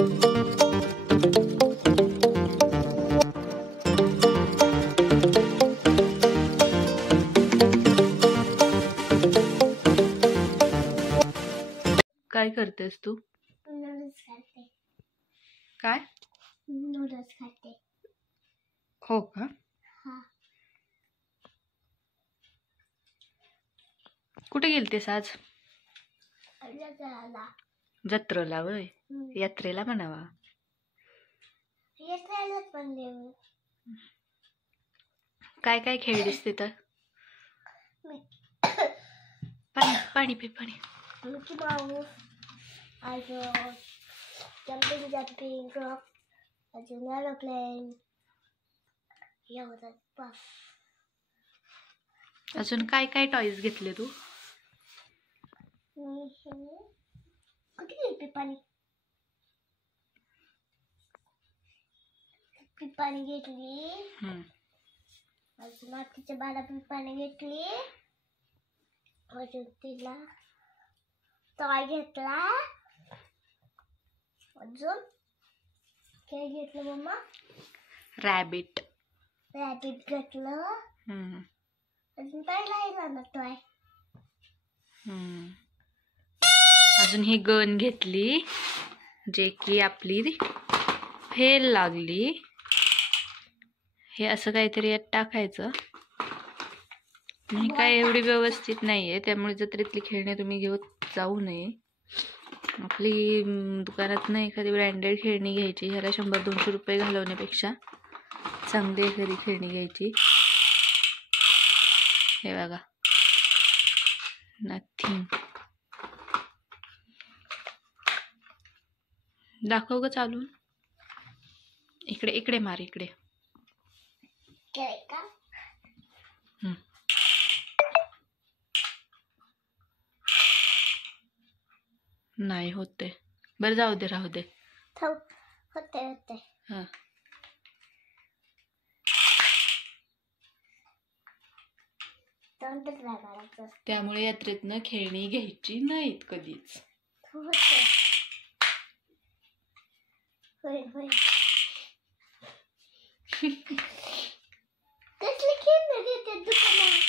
काय करतेस तू? नूडल्स खाते. काय? नूडल्स खाते. हो का? हा. कुठे गेलतेस आज? जत्रेला. जत्रेला वय? यात्रेला म्हणावा. यात्रेलाच म्हणले मी. काय काय खेळलीस तिथं? पाणी पे पाणी. मिकी माऊस, अजून जम्पिंग अजून एरोप्लेन, एवढंच बस. अजून काय काय टॉयज घेतले तू? कुठे गेली पिपाणी? पिपाणी घेतली. अजून मातीच्या बाला पिपाणी घेतली. अजून तिला टॉय घेतला. अजून काय घेतलं मम्मा? रॅबिट घेतलं. अजून काय लागला ना टॉय? अजून ही गन घेतली जे की आपली फेल लागली. हे असं काहीतरी यात टाकायचं. ही काय एवढी व्यवस्थित नाहीये, त्यामुळे जत्रेतली खेळणी तुम्ही घेऊन जाऊ नये. आपली दुकानात नाही एखादी ब्रँडेड खेळणी घ्यायची. ह्याला 100-200 रुपये घालवण्यापेक्षा चांगली एखादी खेळणी घ्यायची. हे बघा, नथिंग. दाखव ग चालून. इकडे मार, इकडे. नाही होते. बरं जाऊ दे, राहू दे. होते. हा. त्यामुळे यात्रेतनं खेळणी घ्यायची नाहीत कधीच. कसली खेळणी देते दुकानात?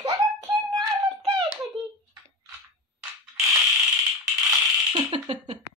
खरंच खेळणी आणत काय कधी?